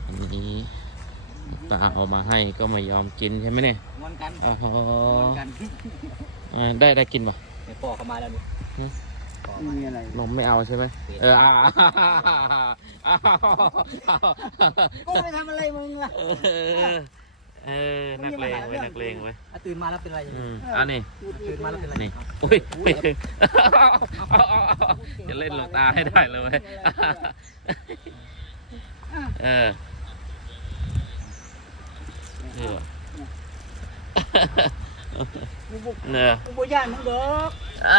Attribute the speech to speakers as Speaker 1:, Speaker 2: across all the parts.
Speaker 1: อันนี้ตาเอามาให้ก็ไม่ยอมกินใช่ไหมเนี่ย
Speaker 2: งอนกัน
Speaker 1: อ๋อ
Speaker 2: กัน
Speaker 1: ได้กินป่ะ
Speaker 2: เดี๋ยวปอเข้ามาแล้วนี่
Speaker 3: ไม่มีอะไร
Speaker 1: นมไม่เอาใช่ไหม
Speaker 3: กูไปทำอะไรมึงล่ะ
Speaker 1: นักเลงไว้นักเลงไว้
Speaker 2: ตื่นมาแล้วเป็นอะไร
Speaker 1: อันนี้
Speaker 2: ตื่นมาแล้วเป็นอะไร
Speaker 1: นี่อุ้ยจะเล่นหลวงตาให้ได้เลยเว้ยเนี่ย
Speaker 3: กูบ่ย่านมึงดอก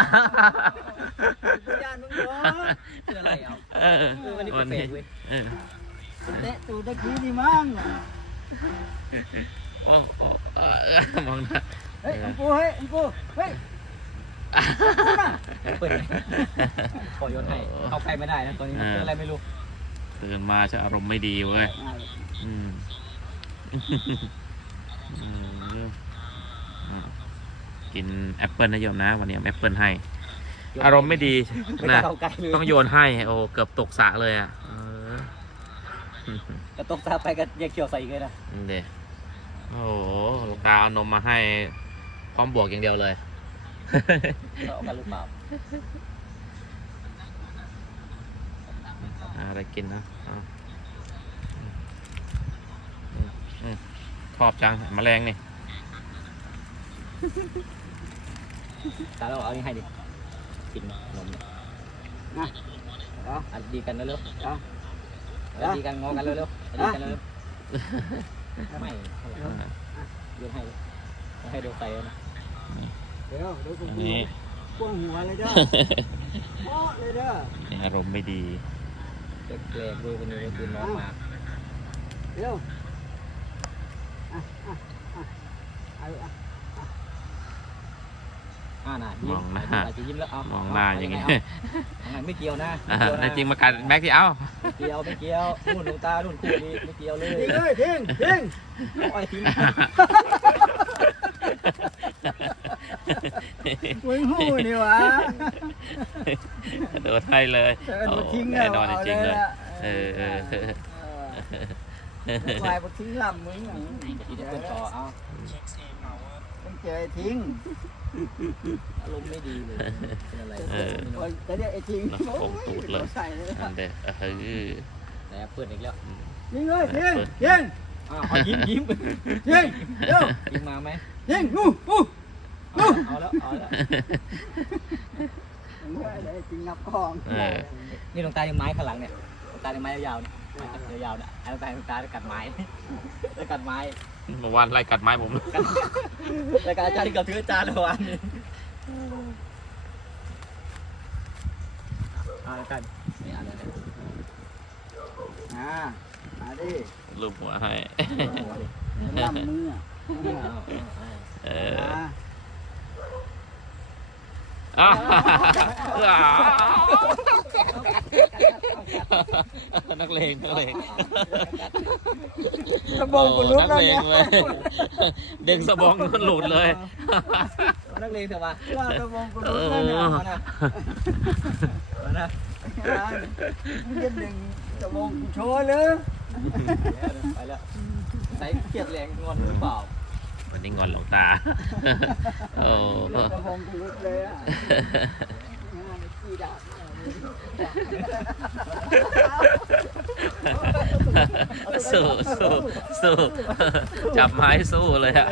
Speaker 3: กูบ่ย่านมึงดอก
Speaker 2: เป็นอะไรเอา
Speaker 1: วันนี้
Speaker 3: เตะตูตะกี้นี่มั้ง
Speaker 1: มองหน้า
Speaker 3: เฮ้ยอังกูเฮ้ยอังกูเฮ้ย
Speaker 2: เปิดปอยโยนให้เอาใครไม่ได้นะตอนนี้เป็นอะไรไม่รู้
Speaker 1: ตื่นมาจะอารมณ์ไม่ดีเว้ยกินแอปเปิลนะโยมนะวันนี้แอปเปิลให้อารมณ์ไม่ดีนะต้องโยนให้โอ้เกือบตกสระเลยอ่ะ
Speaker 2: กระตกตาไปกันยังเขียวใส่อีกเลยนะ
Speaker 1: เดี๋ยวโอ้โหลูกตาเอานมมาให้พร้อมบวกอย่างเดียวเลย
Speaker 2: เอากันหรือเปล่า
Speaker 1: อะไรกินนะชอบจังแมลงนี่
Speaker 2: ตาเราเอานี่ให้ดิกินนม
Speaker 3: นะ
Speaker 2: อันดีกันเร็วๆดีกันงอกันเร็วๆดีกันเร็วๆไม่โยนให้ดูใส่นะ
Speaker 3: เดี๋ยวกูกวงหัวเลยเด้อโอ้เลยเด้อ
Speaker 1: อารมณ์ไม่ดี
Speaker 2: เด็กๆดูวันนี้ตื่นนอนมา
Speaker 3: เร็ว
Speaker 2: น่ะยิ้มอาจจะยิ้มแล้วเอา
Speaker 1: มองหน้าอย่างงี้
Speaker 2: ไม่เกี่ยวนะ
Speaker 1: จริงมากัดแม็กที่เอา
Speaker 2: ไม่เกี่ยวนู่นหนูตานู่นคู่นี้ไม่เกี่ยวเลย
Speaker 3: ทิ้ง
Speaker 2: ไอ้ทิ้ง
Speaker 3: มึงหูนี่วะ
Speaker 1: โดนให้เลยแน่นอนจริงเลย
Speaker 3: ควายบดทิ้งลำมึง
Speaker 2: อีกคนต่อเอา
Speaker 3: ต้องเจอทิ้ง
Speaker 2: อารมณ์ไม่ดีเลยเป็นอะไร
Speaker 3: แต่เดี๋ยวไอ้ทิ้ง
Speaker 1: คงตูดเลย
Speaker 2: แต่เพื่อนอีกแล้ว
Speaker 3: ยิงเลยยิง
Speaker 2: ยิ้ม
Speaker 3: ยิงเร็ว
Speaker 2: ยิงมาไหม
Speaker 3: ยิง
Speaker 2: เอาแล้ว
Speaker 3: จริงนับกอง
Speaker 2: นี่ลงตายังไม้ข้างหลังเนี่ยลงตายังไม้ยาวๆเนี่ยยาวๆเนี่ยลงตาได้กัดไม้
Speaker 1: เมื่อวานไล่กัดไม้ผม
Speaker 2: รายการอาจารย์ที่เก่าถืออาจารย์เมื่อวานนี้กันนี่อะไรเนี่ย
Speaker 3: มาดิ
Speaker 1: ลูบหัวให้
Speaker 3: ลำมือ
Speaker 1: นักเลง
Speaker 3: สบองกูหลุดแล้วเนี่ย
Speaker 1: เด็กสบองมันหลุดเลย
Speaker 2: นักเลงเถอะวะ
Speaker 3: สบองกูหลุดแล้วเนี่ย
Speaker 2: นะ
Speaker 3: จะดึงสบองกูโชว์เลย
Speaker 2: ไปแล้วใส่เกียดแรงงอนหรือเปล่า
Speaker 1: วันนี้งอนหลวงตาโอ้
Speaker 3: สบองกูหลุดเลยอ่ะ
Speaker 1: สู้จับไม้สู้เลยอะ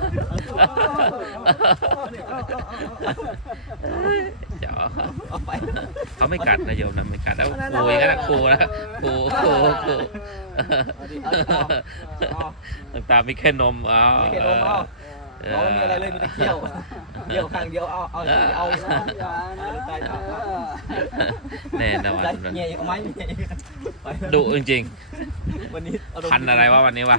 Speaker 1: เดี๋ยวเขาไม่กัดนะโยมนะไม่กัดแล้วครูอีกแล้วครูนะครูตาไม่แค่นม
Speaker 2: เราไม่มีอะไรเลยมีแต่เกี่ยวข้างเดียวเอา
Speaker 1: แน่นอน
Speaker 2: เงี้ยไม้
Speaker 1: ดุจริง
Speaker 2: ๆวันนี้
Speaker 1: พันอะไรวะวันนี้วะ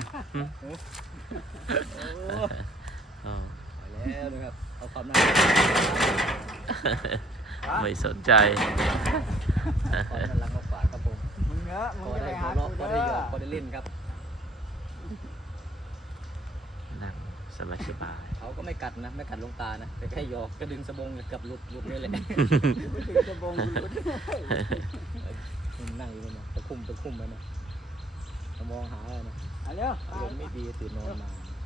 Speaker 2: แล้วนะครับเอาความน่า
Speaker 1: ไม่สนใจ
Speaker 2: รักมาฝากครับผมพอได้หัวเราะพอได้หยอกพอได้เล่นครับ
Speaker 1: นั่งสบาย
Speaker 2: เขาก็ไม่กัดนะไม่กัดลงตานะแต่แค่หยอกก็ดึงสบงกับหลุดนี่แหละ
Speaker 3: สบง
Speaker 2: นั่งอยู่นะตะคุ่มไปนะมองหาอะไรนะ
Speaker 3: เอาเร็ว
Speaker 2: อารมณ์ไม่ดีตื่นนอนมา